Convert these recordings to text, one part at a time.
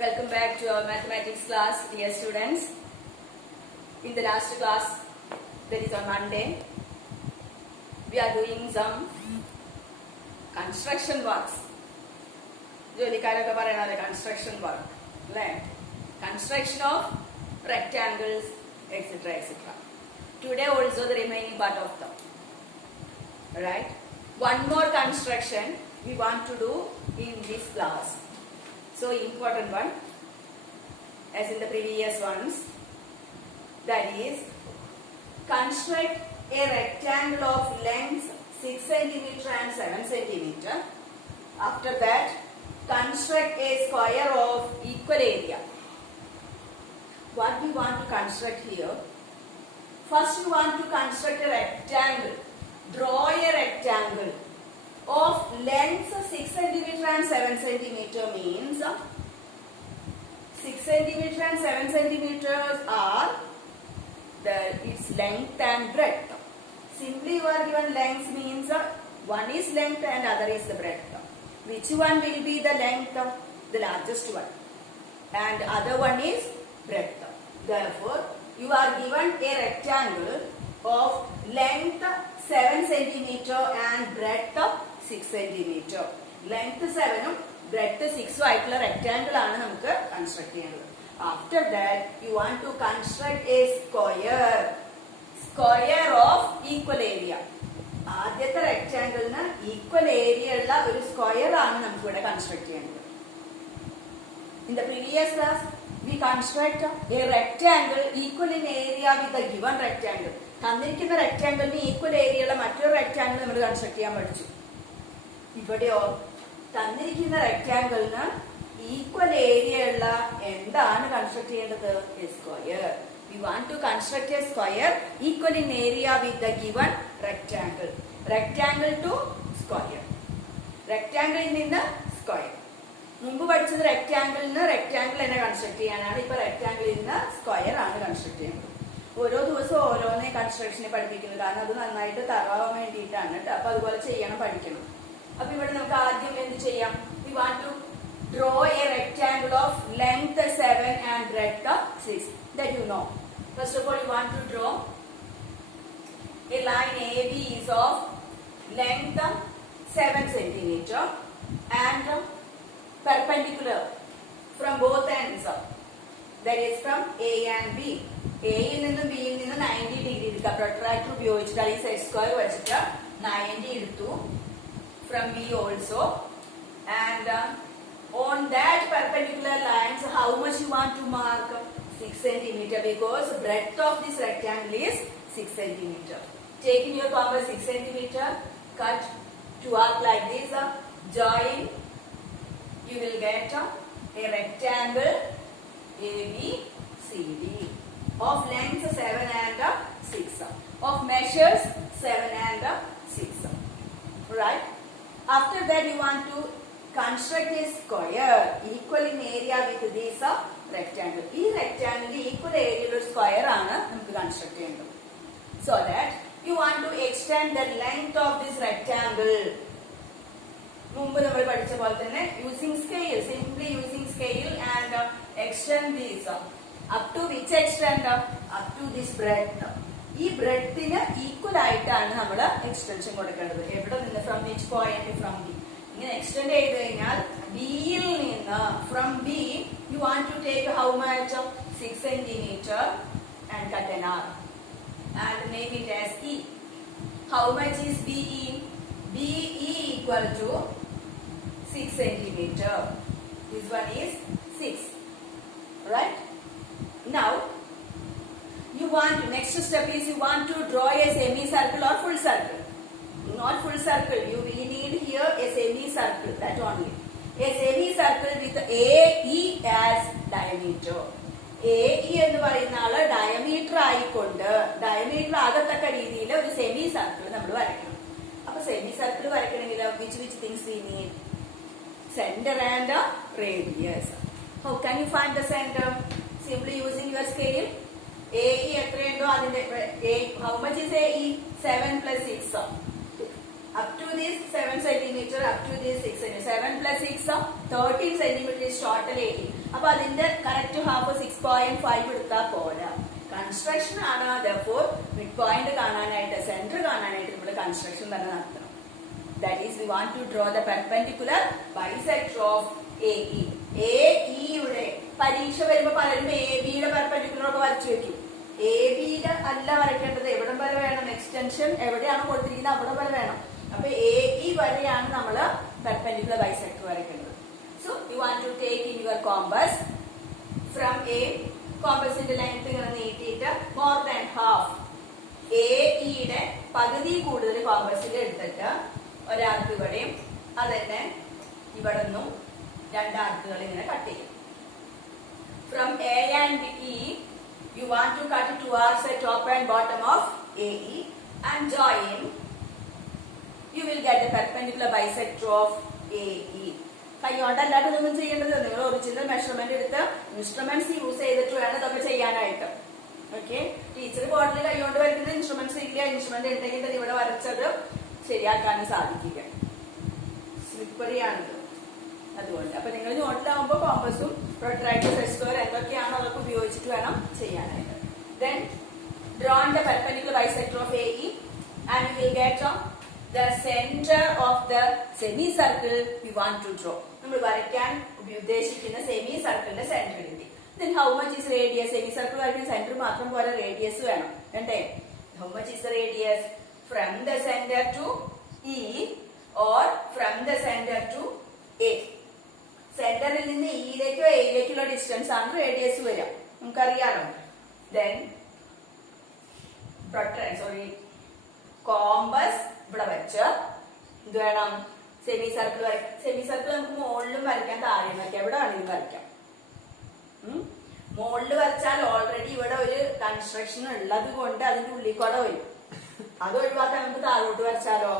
Welcome back to our mathematics class, dear students. In the last class, that is on Monday, we are doing some construction works. Construction work, like construction of rectangles, etc., etc. Today also the remaining part of them. Right? One more construction we want to do in this class. So important one, as in the previous ones, that is construct a rectangle of length 6 cm and 7 cm. After that, construct a square of equal area. What we want to construct here? First we want to construct a rectangle. Draw a rectangle of length 6 cm and 7 cm means 6 cm and 7 cm are its length and breadth. Simply you are given length means one is length and other is the breadth. Which one will be the length? The largest one. And other one is breadth. Therefore, you are given a rectangle of length 7 cm and breadth 6 cm. Length 7 breadth 6 ആയിട്ടുള്ള rectangle ആണ് നമുക്ക് construct ചെയ്യേണ്ടത്. After that, you want to construct a square of equal area. ആദ്യത്തെ rectangleന് equal area ഉള്ള ഒരു square ആണ് നമുക്ക് ഇവിടെ construct ചെയ്യേണ്ടത്. In the previous class, we construct a rectangle equal in area with the given rectangle. തന്നിരിക്കുന്ന rectangle equal area ഉള്ള മറ്റൊരു rectangle നമ്മൾ construct ചെയ്യാൻ പഠിച്ചു. ഇവിടെയോ തന്നിരിക്കുന്ന rectangleന് equal area ഉള്ള എന്താണ് construct ചെയ്യേണ്ടത്? A square. We want to construct a square equal in area with the given rectangle. Rectangle to square. Rectangle നിന്ന് square. മുമ്പ് പഠിച്ചത് rectangle തന്നെ construct ചെയ്യാനാണ്. ഇപ്പൊ rectangle നിന്ന് square ആണ് construct ചെയ്യുന്നത്. ഓരോ ദിവസവും ഓരോന്നേ construction പഠിപ്പിക്കുന്നത്. കാരണം അത് നന്നായിട്ട് തറവാൻ വേണ്ടിയിട്ടാണ്. അപ്പൊ അതുപോലെ ചെയ്യണം, പഠിക്കണം. അപ്പൊ ഇവിടെ നമുക്ക് ആദ്യം എന്ത് ചെയ്യാം? We want to draw a rectangle of length 7 and breadth 6. That you know. First of all, you want to draw a line AB is of length 7 cm and perpendicular from both ends. That is from A and B. A യിൽ നിന്നും B യിൽ നിന്നും 90 degree എടുക്കുക. Protractor ഉപയോഗിച്ചിട്ട് ഈ set square വെച്ചിട്ട് 90 എടുത്തു. From B also. And on that perpendicular lines, how much you want to mark? 6 cm, because breadth of this rectangle is 6 cm. Taking your compass 6 cm, cut to arc like this, join, you will get a rectangle ABCD of length 7 and 6, of measures 7 and 6. Right? After that, you want to construct a square equal in area with this rectangle. ഈ rectangle equal area ഉള്ള square ആണ് നമുക്ക് construct ചെയ്യേണ്ടത്. So that you want to extend the length of this rectangle. മുമ്പ് നമ്മൾ പഠിച്ച പോലെ തന്നെ using scale, simply using scale and extend this up to which extent? Up to this breadth. ഈ ബ്രെഡ്ത്തിന് ഈക്വൽ ആയിട്ടാണ് നമ്മൾ എക്സ്റ്റൻഷൻ കൊടുക്കേണ്ടത്. എവിടെ നിന്ന്? From which point? From B. ഇങ്ങനെ എക്സ്റ്റെൻഡ് ചെയ്ത് കഴിഞ്ഞാൽ ബിയിൽ നിന്ന് from B you want to take how much? 6 cm and cut an arc and name it as E. How much is BE? BE equal to 6 cm. This one is 6. Right? Now you want to, next step is you want to draw a semicircle or full circle. Not full circle, we need here a semicircle, that only. A semicircle with AE as diameter. AE എന്ന് പറയുന്ന ആള് diameter ആയിക്കൊണ്ട് diameter ആകത്തക്ക രീതിയിൽ ഒരു semi circle നമ്മൾ വരയ്ക്കണം. അപ്പൊ semi circle വരയ്ക്കണമെങ്കിൽ which things we need? Center and radius. How can you find the center? Simply using your scale. AE എത്രയുണ്ടോ അതിന്റെ how much is AE? 7 plus 6. Up to this 7 cm, up to this 6 cm. 7 plus 6, 13 cm is total 18. അപ്പൊ അതിന്റെ correct half 6.5 എടുത്താൽ പോരാ. Construction ആണ്. therefore mid point കാണാനായിട്ട്, centre കാണാനായിട്ട് നമ്മൾ construction തന്നെ നടത്തണം. That is we want to draw the perpendicular bisector of AE. AEയുടെ പരീക്ഷ വരുമ്പോ പലരും ABയുടെ പെർപെൻഡിക്കുലർ ഒക്കെ വരച്ചു വെക്കും. ABയുടെ അല്ല വരയ്ക്കേണ്ടത്. എവിടം വരെ വേണം? എക്സ്റ്റൻഷൻ എവിടെയാണ് കൊടുത്തിരിക്കുന്നത് അവിടെ വരെ വേണം. അപ്പൊ AE വരെയാണ് നമ്മൾ പെർപെൻഡിക്കുലർ ബൈസെക്ടർ വരയ്ക്കേണ്ടത്. So you want to take in your compass from A, കോമ്പസിന്റെ ലെങ്ത് ഇങ്ങനെ നീട്ടിയിട്ട് മോർ ദാൻ ഹാഫ് AEയുടെ പകുതി കൂടുതൽ കോമ്പസിൽ എടുത്തിട്ട് ഒരാൾക്ക് ഇവിടെയും അതന്നെ ഇവിടെ നിന്നും രണ്ടാർക്കുകൾ ഇങ്ങനെ കട്ട് ചെയ്യും. From A and E you want to cut towards the top and bottom of AE and join. You will get the perpendicular bisector of AE. കൈകൊണ്ടല്ലാണ്ട് ഇതൊന്നും ചെയ്യേണ്ടത്. നിങ്ങൾ ഒറിജിനൽ മെഷർമെന്റ് എടുത്ത് ഇൻസ്ട്രുമെന്റ്സ് യൂസ് ചെയ്തിട്ട് വേണം ഇതൊക്കെ ചെയ്യാനായിട്ട്. ഓക്കെ, ടീച്ചർ ബോർഡിൽ കൈകൊണ്ട് വരയ്ക്കുന്ന ഇൻസ്ട്രുമെന്റ്സ് ഇല്ല. ഇൻസ്ട്രുമെന്റ് ഉണ്ടെങ്കിൽ തന്നെ ഇവിടെ വരച്ചത് ശരിയാക്കാനും സാധിക്കില്ല. സ്ലിപ്പറിയാണിത്. അതുകൊണ്ട് അപ്പൊ നിങ്ങൾ നോട്ടിലാവുമ്പോ കോമ്പസും പ്രൊട്രാക്ടർ സെറ്റ് സ്ക്വയർ എന്തൊക്കെയാണോ അതൊക്കെ ഉപയോഗിച്ചിട്ട് വേണം ചെയ്യാനായിട്ട്. Then draw the perpendicular bisector of AE and you will get the center of the semicircle we want to draw. നമ്മൾ വരയ്ക്കാൻ ഉദ്ദേശിക്കുന്ന സെമി സർക്കിളിന്റെ സെന്റർ കിട്ടി. Then how much is radius? Semi circle വരയ്ക്കുന്ന സെന്റർ മാത്രം പോലെ റേഡിയസ് വേണം. വേണ്ടേ? How much is the radius? From the center to E or from the center to A. സെന്ററിൽ നിന്ന് ഇയിലേക്കോ എയിലേക്കുള്ള ഡിസ്റ്റൻസ് ആണ് റേഡിയസ് വരിക. നമുക്കറിയാലോ. Then കോമ്പസ് ഇവിടെ വെച്ച് ഇത് വേണം സെമി സർക്കിൾ വരയ്ക്കാം. സെമി സർക്കിൾ നമുക്ക് മുകളിലും വരയ്ക്കാം, താഴെയും വരയ്ക്കാം, എവിടെ വേണമെങ്കിലും വരയ്ക്കാം. മുകളിൽ വരച്ചാൽ ഓൾറെഡി ഇവിടെ ഒരു കൺസ്ട്രക്ഷൻ ഉള്ളത് കൊണ്ട് അതിന്റെ ഉള്ളിൽ കൂടെ വരും. അത് ഒഴിവാക്കാൻ നമുക്ക് താഴോട്ട് വരച്ചാലോ?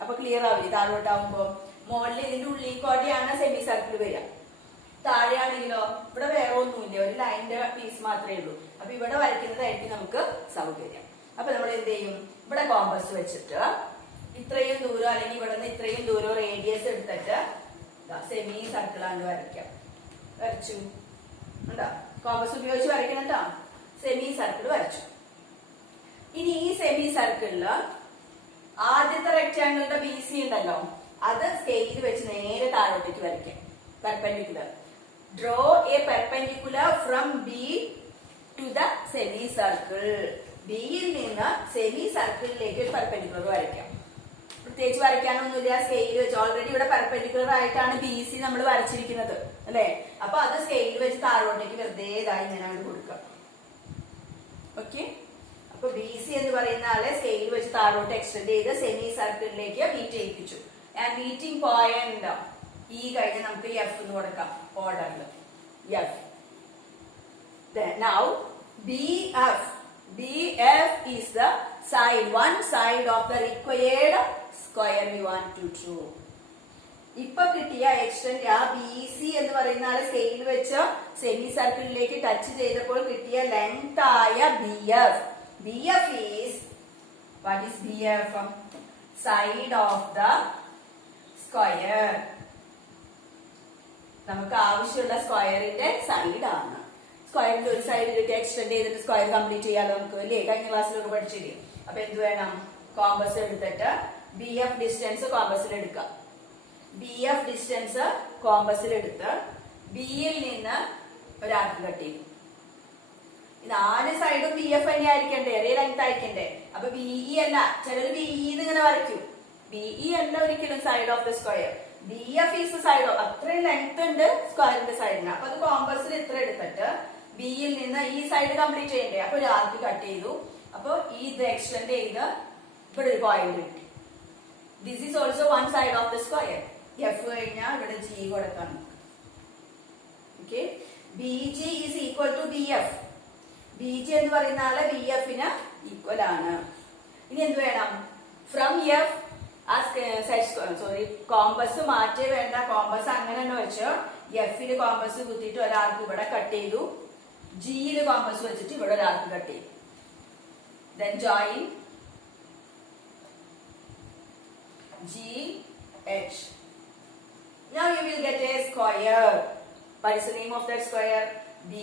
അപ്പൊ ക്ലിയർ ആവില്ലേ? താഴോട്ടാവുമ്പോ മുകളിൽ ഇതിന്റെ ഉള്ളിൽ കൂടെയാണ് സെമി സർക്കിൾ വരിക. താഴെയാണെങ്കിലോ ഇവിടെ വേറെ ഒന്നുമില്ല, ഒരു ലൈനിന്റെ പീസ് മാത്രമേ ഉള്ളൂ. അപ്പൊ ഇവിടെ വരയ്ക്കുന്നതായിരിക്കും നമുക്ക് സൗകര്യം. അപ്പൊ നമ്മൾ എന്ത് ചെയ്യും? ഇവിടെ കോമ്പസ് വെച്ചിട്ട് ഇത്രയും ദൂരം അല്ലെങ്കിൽ ഇവിടെ നിന്ന് ഇത്രയും ദൂരം റേഡിയസ് എടുത്തിട്ട് സെമി സർക്കിൾ ആണ് വരയ്ക്കാം. വരച്ചു ഉണ്ടോ? കോമ്പസ് ഉപയോഗിച്ച് വരയ്ക്കണം കേട്ടോ. സെമി സർക്കിൾ വരച്ചു. ഇനി ഈ സെമി സർക്കിളില് ആദ്യത്തെ റെക്ടാങ്കിളിന്റെ BC ഉണ്ടല്ലോ, അത് സ്കെയിൽ വെച്ച് നേരെ താഴോട്ടേക്ക് വരയ്ക്കാം. Perpendicular. Draw a perpendicular from B to the semi circle. ബിയിൽ നിന്ന് സെമി സർക്കിളിലേക്ക് ഒരു പെർപെൻഡിക്കുലർ വരയ്ക്കാം. പ്രത്യേകിച്ച് വരയ്ക്കാനൊന്നുമില്ല. സ്കെയിൽ വെച്ച് ഓൾറെഡി ഇവിടെ പെർപെൻഡിക്കുലർ ആയിട്ടാണ് BC നമ്മൾ വരച്ചിരിക്കുന്നത് അല്ലെ. അപ്പൊ അത് സ്കെയിൽ വെച്ച് താഴോട്ടേക്ക് വെറുതെ ഇതായി ഇങ്ങനെ കൊടുക്കാം. ഓക്കെ, അപ്പൊ BC എന്ന് പറയുന്ന ആളെ സ്കെയിൽ വെച്ച് താഴോട്ട് എക്സ്റ്റെൻഡ് ചെയ്ത് സെമി സർക്കിളിലേക്ക് മീറ്റ് ചെയ്യിപ്പിച്ചു. മീറ്റിംഗ് പോയിന്റ് E കഴിഞ്ഞ് നമുക്ക് F എന്ന് കൊടുക്കാം ഓർഡറിൽ. F. Now BF is the side, one side of the required square we want to draw. ഇപ്പൊ കിട്ടിയ എക്സ്റ്റെൻഡ് ആ BC എന്ന് പറയുന്ന ആളെ സ്കെയിൽ വെച്ച് സെമി സർക്കിളിലേക്ക് ടച്ച് ചെയ്തപ്പോൾ കിട്ടിയ ലെങ്ത് ആയ BF. BF is, what is BF? Side of the square. നമുക്ക് ആവശ്യമുള്ള സ്ക്വയറിന്റെ സൈഡ് ആണ്. സ്ക്വയറിന്റെ ഒരു സൈഡ് കിട്ടി എക്സ്റ്റെൻഡ് ചെയ്തിട്ട് സ്ക്വയർ കംപ്ലീറ്റ് ചെയ്യാതെ നമുക്ക് അല്ലേ കഴിഞ്ഞ ക്ലാസ്സിലൊക്കെ പഠിച്ചില്ലേ. അപ്പൊ എന്ത് വേണം? കോമ്പസ് എടുത്തിട്ട് BF ഡിസ്റ്റൻസ് കോമ്പസിൽ എടുക്കാം. BF ഡിസ്റ്റൻസ് കോമ്പസിൽ എടുത്ത് ബിയിൽ നിന്ന് ഒരാൾക്ക് കട്ട് ചെയ്തു. നാല് സൈഡും BF തന്നെ ആയിരിക്കണ്ടേ, ഒരേ ലെങ്ത് ആയിരിക്കണ്ടേ. അപ്പൊ BE അല്ല, ചിലർ BE ഇങ്ങനെ വരയ്ക്കും. BE അല്ല ഒരിക്കലും side of the square. BF is side of, അത്രയും ലെങ്ത് ഉണ്ട് സ്ക്വയറിന്റെ സൈഡിന്. അപ്പൊ അത് കോമ്പസിൽ ഇത്ര എടുത്തിട്ട് ബിയിൽ നിന്ന് ഈ സൈഡ് കംപ്ലീറ്റ് ചെയ്യണ്ടേ. അപ്പൊ ഒരു ആർക്ക് കട്ട് ചെയ്തു. അപ്പൊ ഇത് എക്സ്റ്റെൻഡ് ചെയ്ത് ഇവിടെ ഒരു പോയിന്റ് കിട്ടി. This is also one side of the square. F കഴിഞ്ഞാൽ ഇവിടെ G കൊടുക്കണം. Okay, BG is equal to BF. BG എന്ന് പറയുന്ന ആളെ BF-ന് ഈക്വൽ ആണ്. ഇനി എന്ത് വേണം? ഫ്രം F കോമ്പസ് മാറ്റേ വേണ്ട. കോമ്പസ് അങ്ങനെ തന്നെ വെച്ച് F-ല് കോമ്പസ് കുത്തിയിട്ട് ഒരാൾക്ക് ഇവിടെ കട്ട് ചെയ്തു. G-ല് കോമ്പസ് വെച്ചിട്ട് ഇവിടെ ഒരാൾക്ക് കട്ട് ചെയ്തു. Then join GH. Now you will get a square. What is the name of that square? B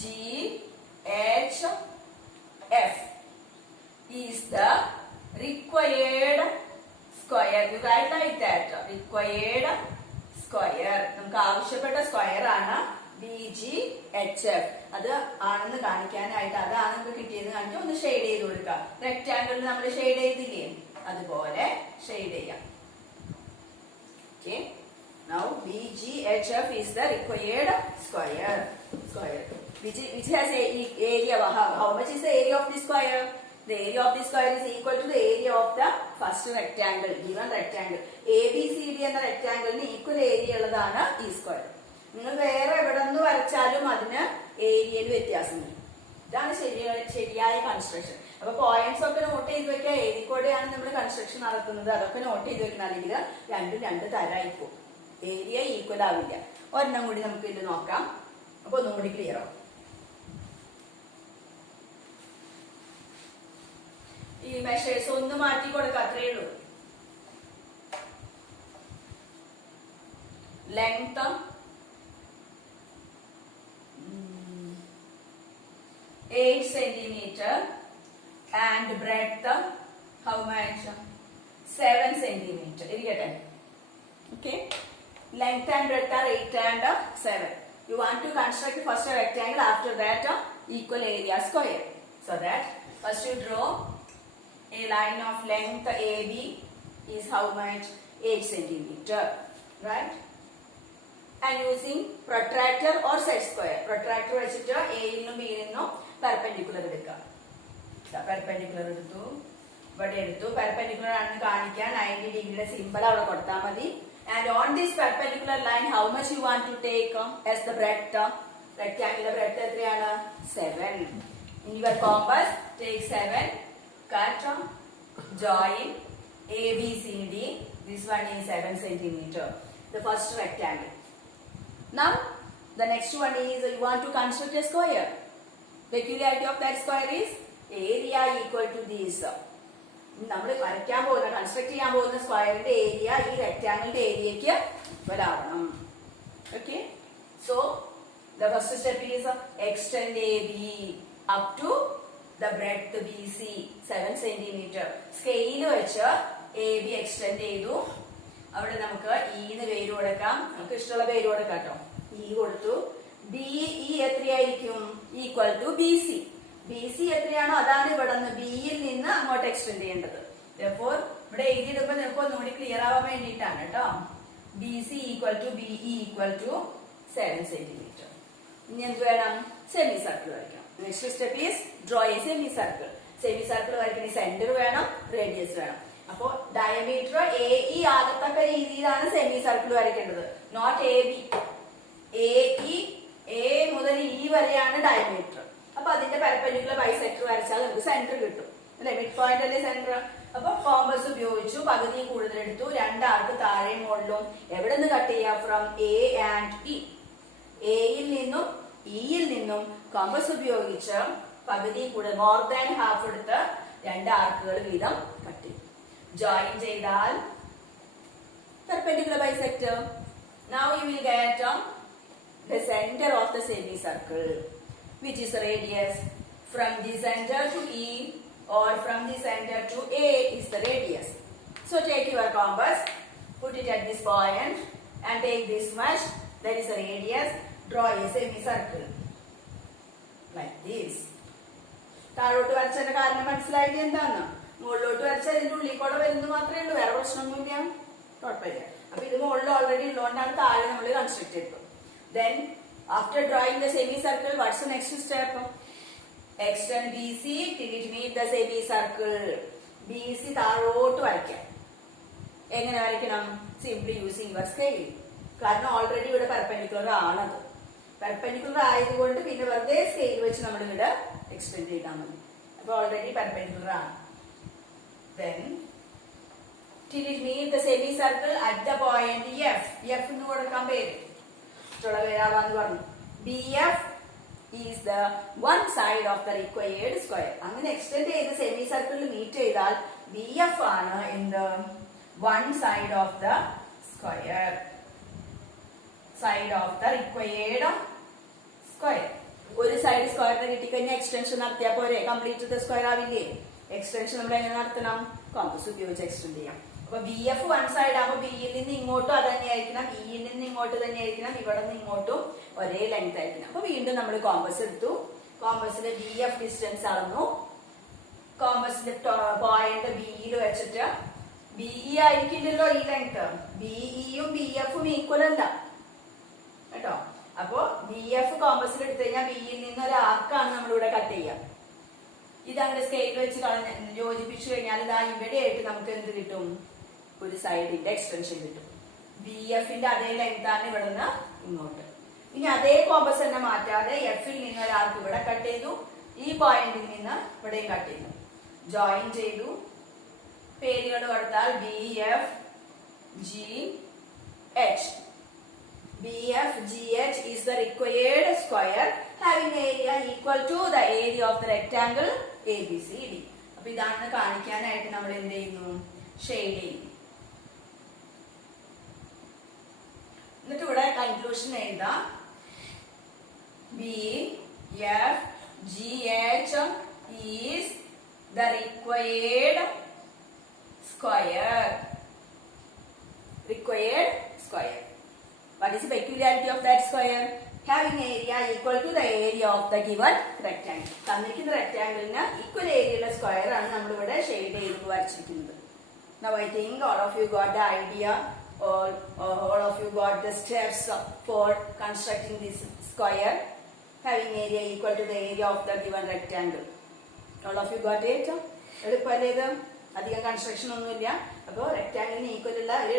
G H F is the required square. You write like that. Required square. നമുക്ക് ആവശ്യപ്പെട്ട square ആണ് BGHF. അത് ആണെന്ന് കാണിക്കാനായിട്ട് അതാണ് നമുക്ക് കിട്ടിയെന്ന് കാണിക്കാം. ഒന്ന് ഷെയ്ഡ് ചെയ്ത് കൊടുക്കാം. റെക്ടാങ്കിളിൽ നമ്മൾ ഷെയ്ഡ് ചെയ്തില്ലേ, അതുപോലെ ഷെയ്ഡ് ചെയ്യാം. Okay. Now BGHF is the required square. Which has a area. How much is the area of the square? The area of the square is equal to the area of the first rectangle. Given rectangle ABCD എന്ന റെക്ടാങ്കിളിന് equal area ഉള്ളതാണ് ഈ square. നിങ്ങൾ വേറെ എവിടെ നിന്ന് വരച്ചാലും അതിന് ഏരിയയിൽ വ്യത്യാസം വരും. ഇതാണ് ശരിയായ കൺസ്ട്രക്ഷൻ. അപ്പൊ പോയിന്റ്സ് ഒക്കെ നോട്ട് ചെയ്ത് വെക്കുക. ഏതിക്കൂടെയാണ് നമ്മൾ കൺസ്ട്രക്ഷൻ നടത്തുന്നത് അതൊക്കെ നോട്ട് ചെയ്ത് വെക്കണം. അല്ലെങ്കിൽ രണ്ട് തരായിപ്പോ ഏരിയ ഈക്വൽ ആവില്ല. ഒരെണ്ണം കൂടി നമുക്ക് ഇത് നോക്കാം. അപ്പൊ ഒന്നും കൂടി ക്ലിയർ ആവും. ഈ മെഷേഴ്സ് ഒന്ന് മാറ്റി കൊടുക്കാം, അത്രയേ ഉള്ളൂ. Length 8 centimeter and breadth how much? 7 centimeter. ഇരിക്കട്ടെ. Okay. Length and breadth are 8 and 7. You want to construct first a rectangle, after that equal area square. So that first you draw a line of length AB is how much? 8 centimeter. Right? And using protractor or set square. Protractor വെച്ചിട്ട് A നും B നും perpendicular എടുക്കാം. Perpendicular എടുത്തു, ഇവിടെ എടുത്തു. Perpendicular ആണെന്ന് കാണിക്കാൻ 90 ഡിഗ്രിയുടെ സിമ്പിൾ അവിടെ കൊടുത്താൽ മതി. And on this perpendicular line, how much you want to take as the breadth? Rectangular breadth എത്രയാണ്? 7. In your compass, take 7. Cut, join ABCD. This one is 7 centimeter. The first rectangle. Now, the next one is you want to construct a square. Peculiarity of that square is area equal to this. നമ്മൾ വരയ്ക്കാൻ പോകുന്ന construct ചെയ്യാൻ പോകുന്ന സ്ക്വയറിന്റെ area ഈ റെക്ടാങ്കിളിന്റെ ഏരിയക്ക് വരാവണം. Okay. So the first step is extend AB up to the breadth BC 7 centimeter. Scale വെച്ച് AB എക്സ്റ്റെൻഡ് ചെയ്തു. അവിടെ നമുക്ക് ഇന്ന് പേര് കൊടുക്കാം. നമുക്ക് ഇഷ്ടമുള്ള പേര് കൊടുക്കാം കേട്ടോ. ഇ കൊടുത്തു. BE എത്രയായിരിക്കും? Equal to BC. BC എത്രയാണോ അതാണ് ഇവിടെ നിന്ന് ബിയിൽ നിന്ന് അങ്ങോട്ട് എക്സ്റ്റെൻഡ് ചെയ്യേണ്ടത്. therefore ഇവിടെ എഴുതിയിടുമ്പോൾ നിങ്ങൾക്ക് ഒന്നുകൂടി ക്ലിയർ ആവാൻ വേണ്ടിയിട്ടാണ് കേട്ടോ. BC equal to BE equal to 7 centimeter. ഇനി എന്ത് വേണം? സെമി സർക്കിൾ വരയ്ക്കണം. Next step is draw a semi circle. Semi circle വരയ്ക്കുന്ന സെന്റർ വേണം, റേഡിയസ് വേണം. അപ്പോ ഡയമീറ്റർ AE ആകത്തക്ക രീതിയിലാണ് സെമി സർക്കിൾ വരയ്ക്കേണ്ടത്. Not AB. AE A മുതൽ E വരെയാണ് ഡയമീറ്റർ. അപ്പൊ അതിന്റെ പെർപെൻഡിക്കുലർ ബൈസെക്ടർ വരച്ചാൽ നമുക്ക് സെന്റർ കിട്ടും അല്ലെ? മിഡ് പോയിന്റ് അല്ലേ സെന്റർ. അപ്പൊ കോമ്പസ് ഉപയോഗിച്ചു പകുതി കൂടുതൽ എടുത്തു. രണ്ടാർക്ക് താഴെ മുകളിലും എവിടെ നിന്ന് കട്ട് ചെയ്യാം? From A and E. എയിൽ നിന്നും ഇയിൽ നിന്നും കോമ്പസ് ഉപയോഗിച്ച് പകുതി കൂടുതൽ മോർ ദാൻ ഹാഫ് എടുത്ത് രണ്ട് ആർക്കുകൾ വീതം കട്ട് ചെയ്യും. ജോയിൻ ചെയ്താൽ perpendicular bisector. Now you will get the center of the semicircle, which is radius. From the center to E or from the center to A is the radius. So take your compass, put it at this point and take this much, that is the radius. Draw a semicircle like this. താഴോട്ട് വരച്ചതിന്റെ കാരണം മനസ്സിലായിട്ട് എന്താന്ന്? മുകളിലോട്ട് വരച്ചാൽ ഇതിന്റെ ഉള്ളിൽ കൂടെ വരുന്നത് മാത്രമേ ഉള്ളൂ, വേറെ പ്രശ്നമൊന്നുമില്ല, കുഴപ്പമില്ല. അപ്പൊ ഇത് മുകളിൽ ഓൾറെഡി ഉള്ളതുകൊണ്ടാണ് താഴെ നമ്മൾ കൺസ്ട്രക്ട് ചെയ്തത്. Then after drawing the semicircle, what's the next step? Extend BC till it meet the semicircle. BC താഴോട്ട് വരയ്ക്കാം. എങ്ങനെ വരയ്ക്കണം? Simply using your scale. കാരണം ഓൾറെഡി ഇവിടെ പെർപെൻഡിക്കുലർ ആണത്. പെർപെൻഡിക്കുലർ ആയതുകൊണ്ട് പിന്നെ വെറുതെ സ്കെയിൽ വെച്ച് നമ്മൾ ഇവിടെ എക്സ്റ്റെൻഡ് ചെയ്താൽ മതി. അപ്പൊ ഓൾറെഡി പെർപെൻഡിക്കുലർ ആണ്. Then till it meet the semicircle at the point F. F എന്ന് കൊടുക്കാൻ പേര് വരാവാന്ന് പറഞ്ഞു. BF is the one side of the required square. അങ്ങനെ എക്സ്റ്റെൻഡ് ചെയ്ത് സെമി സർക്കിളിൽ മീറ്റ് ചെയ്താൽ BF ആണ് in the one side of the square. Side of the required square. ഒരു സൈഡ് സ്ക്വയറിന് കിട്ടിക്കഴിഞ്ഞാൽ എക്സ്റ്റൻഷൻ നടത്തിയാൽ പോരെ, കംപ്ലീറ്റ് ദ സ്ക്വയർ ആവില്ലേ? എക്സ്റ്റൻഷൻ നമ്മൾ എങ്ങനെ നടത്തണം? കോമ്പസ് ഉപയോഗിച്ച് എക്സ്റ്റെൻഡ് ചെയ്യാം. അപ്പൊ ബി എഫ് വൺ സൈഡ് ആകുമ്പോൾ ബിയിൽ നിന്ന് ഇങ്ങോട്ടും അത് തന്നെയായിരിക്കണം, ഇയിൽ നിന്ന് ഇങ്ങോട്ട് തന്നെയായിരിക്കണം, ഇവിടെ നിന്ന് ഇങ്ങോട്ടും ഒരേ ലെങ്ത് ആയിരിക്കണം. അപ്പൊ വീണ്ടും നമ്മൾ കോമ്പസ് എടുത്തു, കോമ്പസിന്റെ ബി എഫ് ഡിസ്റ്റൻസ് അളന്നു, കോമ്പസിന്റെ പോയിന്റ് ബിയിൽ വെച്ചിട്ട് ബിഇ ആയിരിക്കില്ലല്ലോ ഈ ലെങ്ത്, ബിഇയും ബി എഫും ഈക്വൽ അല്ല കേട്ടോ. അപ്പോ ബി എഫ് കോമ്പസിൽ എടുത്തു കഴിഞ്ഞാൽ ബിയിൽ നിന്ന് ഒരു ആർക്കാണ് നമ്മളിവിടെ കട്ട് ചെയ്യുക. ഇതങ്ങനെ സ്കെയിൽ വെച്ച് യോജിപ്പിച്ചു കഴിഞ്ഞാൽ ഇതാ ഇവിടെ ആയിട്ട് നമുക്ക് എന്ത് കിട്ടും? ഒരു സൈഡിന്റെ എക്സ്റ്റൻഷൻ കിട്ടും. ബി എഫിന്റെ അതേ ലെങ്ത് ആണ് ഇവിടെ നിന്ന് ഇങ്ങോട്ട്. ഇനി അതേ കോമ്പസ് തന്നെ മാറ്റാതെ എഫിൽ നിന്ന് ഒരാൾക്ക് ഇവിടെ കട്ട് ചെയ്തു, ഈ പോയിന്റിൽ നിന്ന് ഇവിടെയും കട്ട് ചെയ്തു, ജോയിൻ ചെയ്തു. പേരുകൾ കൊടുത്താൽ B F G H. BFGH is the required square having area equal to the area of the rectangle ABCD. അപ്പൊ ഇതാണ് കാണിക്കാനായിട്ട് നമ്മൾ എന്ത് ചെയ്യുന്നു? ഷെയ്ഡ് ചെയ്യുന്നു. എന്നിട്ട് ഇവിടെ കൺക്ലൂഷൻ എഴുതാം. BFGH is the required square. What is the peculiarity of that square? Having area equal to the area of the given rectangle. തന്നിരിക്കുന്ന റെക്ടാംഗിളിന് ഈക്വൽ ഏരിയയുള്ള സ്ക്വയർ ആണ് നമ്മൾ ഇവിടെ ഷെയ്ഡ് ചെയ്ത് വരച്ചിരിക്കുന്നത്. Now I think all of you got the idea, all of you got the steps for constructing this square having area equal to the area of the given rectangle. All of you got it? എളുപ്പമല്ലേ ഇത്? അധികം construction ഒന്നുമില്ല. അപ്പോൾ റെക്ടാംഗിളിന് equal ഉള്ള ഒരു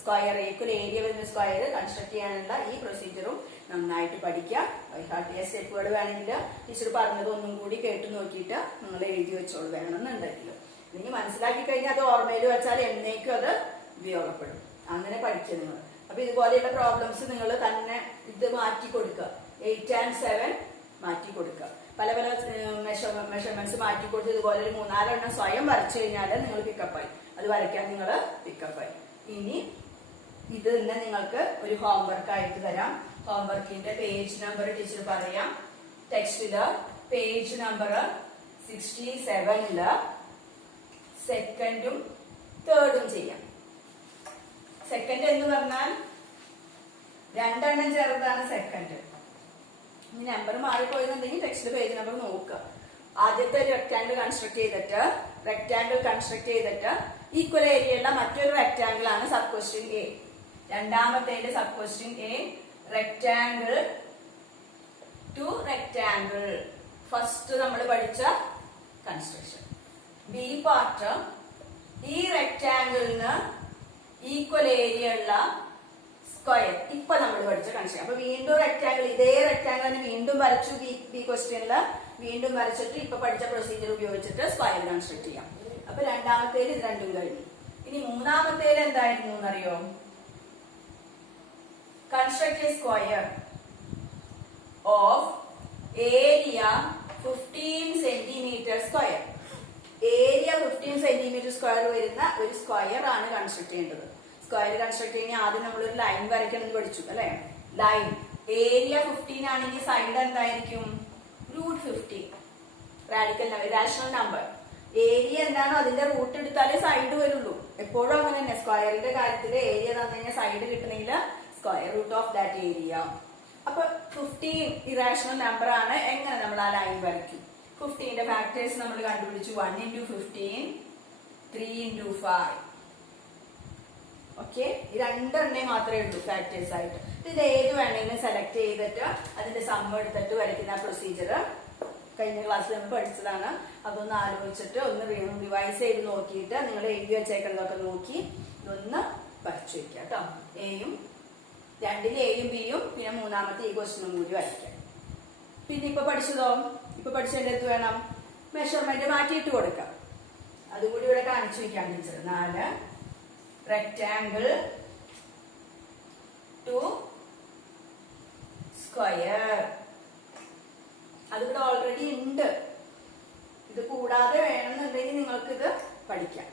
square, equal area വരുന്ന square construct ചെയ്യാനുള്ള ഈ പ്രൊസീജിയറും നന്നായിട്ട് പഠിക്കുക. ബൈഹാർട്ട് സ്റ്റെപ്പുകൾ വേണമെങ്കിൽ ടീച്ചർ പറഞ്ഞത് ഒന്നും കൂടി കേട്ട് നോക്കിയിട്ട് നിങ്ങൾ എഴുതി വെച്ചോളൂ വേണമെന്നുണ്ടെങ്കിൽ. ഇനി മനസ്സിലാക്കി കഴിഞ്ഞാൽ അത് ഓർമ്മയിൽ വെച്ചാൽ എന്നേക്കും അത് ഉപയോഗപ്പെടും. അങ്ങനെ പഠിക്കുക നിങ്ങൾ. അപ്പൊ ഇതുപോലെയുള്ള പ്രോബ്ലംസ് നിങ്ങൾ തന്നെ ഇത് മാറ്റി കൊടുക്കുക. 8 and 7 മാറ്റി കൊടുക്കുക. പല പല മെഷർമെന്റ്സ് മാറ്റി കൊടുത്ത് ഇതുപോലെ ഒരു 3-4 എണ്ണം സ്വയം വരച്ചു കഴിഞ്ഞാൽ നിങ്ങൾ പിക്കപ്പായി. അത് വരയ്ക്കാൻ നിങ്ങൾ പിക്കപ്പായി. ഇനി ഇത് തന്നെ നിങ്ങൾക്ക് ഒരു ഹോംവർക്ക് ആയിട്ട് തരാം. ഹോംവർക്കിന്റെ പേജ് നമ്പർ ടീച്ചർ പറയാം. ടെക്സ്റ്റില് പേജ് നമ്പർ 67 സെക്കൻഡും തേർഡും ചെയ്യാം. സെക്കൻഡ് എന്ന് പറഞ്ഞാൽ 2 എണ്ണം ചേർത്താണ് സെക്കൻഡ്. ഇനി നമ്പർ മാറിപ്പോയെന്നുണ്ടെങ്കിൽ ടെക്സ്റ്റ് പേജ് നമ്പർ നോക്കുക. ആദ്യത്തെ ഒരു റെക്ടാംഗിൾ കൺസ്ട്രക്ട് ചെയ്തിട്ട് ഈക്വൽ ഏരിയ ഉള്ള മറ്റൊരു റെക്ടാംഗിൾ ആണ് സബ് ക്വസ്റ്റ്യൻ എ. രണ്ടാമത്തേന്റെ sub question A rectangle to rectangle. First നമ്മൾ പഠിച്ച കൺസ്ട്രക്ഷൻ. ബി പാർട്ട് ഈ റെക്ടാംഗിളിന് ഈക്വൽ ഏരിയ ഉള്ള സ്ക്വയർ. ഇപ്പൊ നമ്മൾ പഠിച്ച കൺസ്ട്രക്ഷൻ. അപ്പൊ വീണ്ടും റെക്ടാംഗിൾ, ഇതേ റെക്ടാംഗിളിന് വീണ്ടും വരച്ചു. ബി ക്വസ്റ്റ്യനില് വീണ്ടും വരച്ചിട്ട് ഇപ്പൊ പഠിച്ച പ്രൊസീജിയർ ഉപയോഗിച്ചിട്ട് സ്ക്വയർ കൺസ്ട്രക്ട് ചെയ്യാം. അപ്പൊ രണ്ടാമത്തേല് ഇത് രണ്ടും കഴിഞ്ഞു. ഇനി മൂന്നാമത്തേല് എന്തായിരുന്നു എന്നറിയോ? Construct A square of area 15 centimetre square. Area 15 centimetre square വരുന്ന ഒരു സ്ക്വയർ ആണ് കൺസ്ട്രക്ട് ചെയ്യേണ്ടത്. സ്ക്വയർ കൺസ്ട്രക്ട് ചെയ്യുന്ന ആദ്യം നമ്മളൊരു ലൈൻ വരയ്ക്കണം പഠിച്ചു അല്ലെ? ലൈൻ ഏരിയ 15 ആണെങ്കിൽ സൈഡ് എന്തായിരിക്കും? √15. Rational number. ഏരിയ എന്താണോ അതിന്റെ റൂട്ട് എടുത്താലേ സൈഡ് വരുള്ളൂ. എപ്പോഴും അങ്ങനെ തന്നെ. സ്ക്വയറിന്റെ കാര്യത്തിൽ ഏരിയ തന്നു കഴിഞ്ഞാൽ സൈഡ് കിട്ടണമെങ്കിൽ square root of that area. അപ്പൊ 15 ഇറാഷണൽ നമ്പർ ആണ്. എങ്ങനെ നമ്മൾ ആ ലൈൻ വരയ്ക്കും? 15ന്റെ ഫാക്ടേഴ്സ് നമ്മൾ കണ്ടുപിടിച്ചു. 1 × 15, 3 × 5. ഓക്കെ, ഈ രണ്ടെണ്ണേ മാത്രമേ ഉള്ളൂ ഫാക്ടേഴ്സ് ആയിട്ട്. ഇതിൽ ഏത് വേണമെങ്കിലും സെലക്ട് ചെയ്തിട്ട് അതിന്റെ സമ്മ എടുത്തിട്ട് വരയ്ക്കുന്ന പ്രൊസീജിയർ കഴിഞ്ഞ ക്ലാസ്സിൽ നമ്മൾ പഠിച്ചതാണ്. അതൊന്ന് ആലോചിച്ചിട്ട് ഒന്ന് റിവൈസ് ചെയ്ത് നോക്കിയിട്ട് നിങ്ങൾ എഴുതി വെച്ചേക്കുന്നതൊക്കെ നോക്കി ഇതൊന്ന് വരച്ചു വെക്കുക കേട്ടോ. എയും 2ൽ എയും ബിയും പിന്നെ മൂന്നാമത്തെ ഈ ക്വസ്റ്റ്യനും കൂടി വരയ്ക്കാം. പിന്നെ ഇപ്പൊ പഠിച്ചതിന്റെ അടുത്ത് വേണം മെഷർമെന്റ് മാറ്റിയിട്ട് കൊടുക്കാം. അതുകൂടി ഇവിടെ കാണിച്ചു വെക്കാൻ ടീച്ചർ. 4 rectangle to square. അതിവിടെ ഓൾറെഡി ഉണ്ട്. ഇത് കൂടാതെ വേണമെന്നുണ്ടെങ്കിൽ നിങ്ങൾക്ക് ഇത് പഠിക്കാം.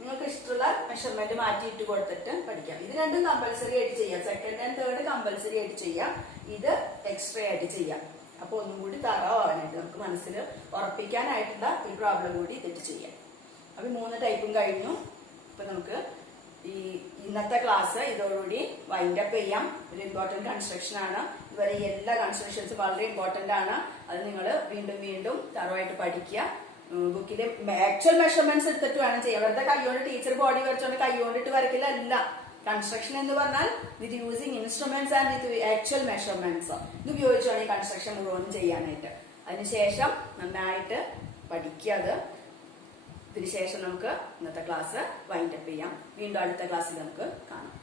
നിങ്ങൾക്ക് നിങ്ങൾക്ക് ഇഷ്ടമുള്ള മെഷർമെന്റ് മാറ്റിയിട്ട് കൊടുത്തിട്ട് പഠിക്കാം. ഇത് രണ്ടും കമ്പൽസറി ആയിട്ട് ചെയ്യാം. സെക്കൻഡ് ആൻഡ് തേർഡ് കമ്പൽസറി ആയിട്ട് ചെയ്യാം. ഇത് എക്സ്ട്രാ ആയിട്ട് ചെയ്യാം. അപ്പൊ ഒന്നും കൂടി തറവാനായിട്ട് നമുക്ക് മനസ്സിൽ ഉറപ്പിക്കാനായിട്ടുള്ള ഈ പ്രോബ്ലം കൂടി ഇതിട്ട് ചെയ്യാം. അപ്പൊ 3 ടൈപ്പും കഴിഞ്ഞു. ഇപ്പൊ നമുക്ക് ഈ ഇന്നത്തെ ക്ലാസ് ഇതോടുകൂടി വൈൻഡ് അപ്പ് ചെയ്യാം. ഒരു ഇമ്പോർട്ടന്റ് കൺസ്ട്രക്ഷൻ ആണ്. ഇതുവരെ എല്ലാ കൺസ്ട്രക്ഷൻസും വളരെ ഇമ്പോർട്ടന്റ് ആണ്. അത് നിങ്ങൾ വീണ്ടും വീണ്ടും തറവായിട്ട് പഠിക്കുക. ബുക്കിലെ ആക്ച്വൽ മെഷർമെന്റ്സ് എടുത്തിട്ട് വേണം ചെയ്യാൻ. വെറുതെ കൈകൊണ്ട് ടീച്ചർ ബോഡി വരച്ചോണ്ട് കൈകൊണ്ടിട്ട് വരക്കില്ല. കൺസ്ട്രക്ഷൻ എന്ന് പറഞ്ഞാൽ with using instruments and with actual measurements ഇത് ഉപയോഗിച്ചാണ് ഈ കൺസ്ട്രക്ഷൻ മുഴുവൻ ചെയ്യാനായിട്ട്. അതിനുശേഷം നന്നായിട്ട് പഠിക്കുക. അത് ഇതിനുശേഷം നമുക്ക് ഇന്നത്തെ ക്ലാസ് വൈൻഡ് അപ്പ് ചെയ്യാം. വീണ്ടും അടുത്ത ക്ലാസ്സിൽ നമുക്ക് കാണാം.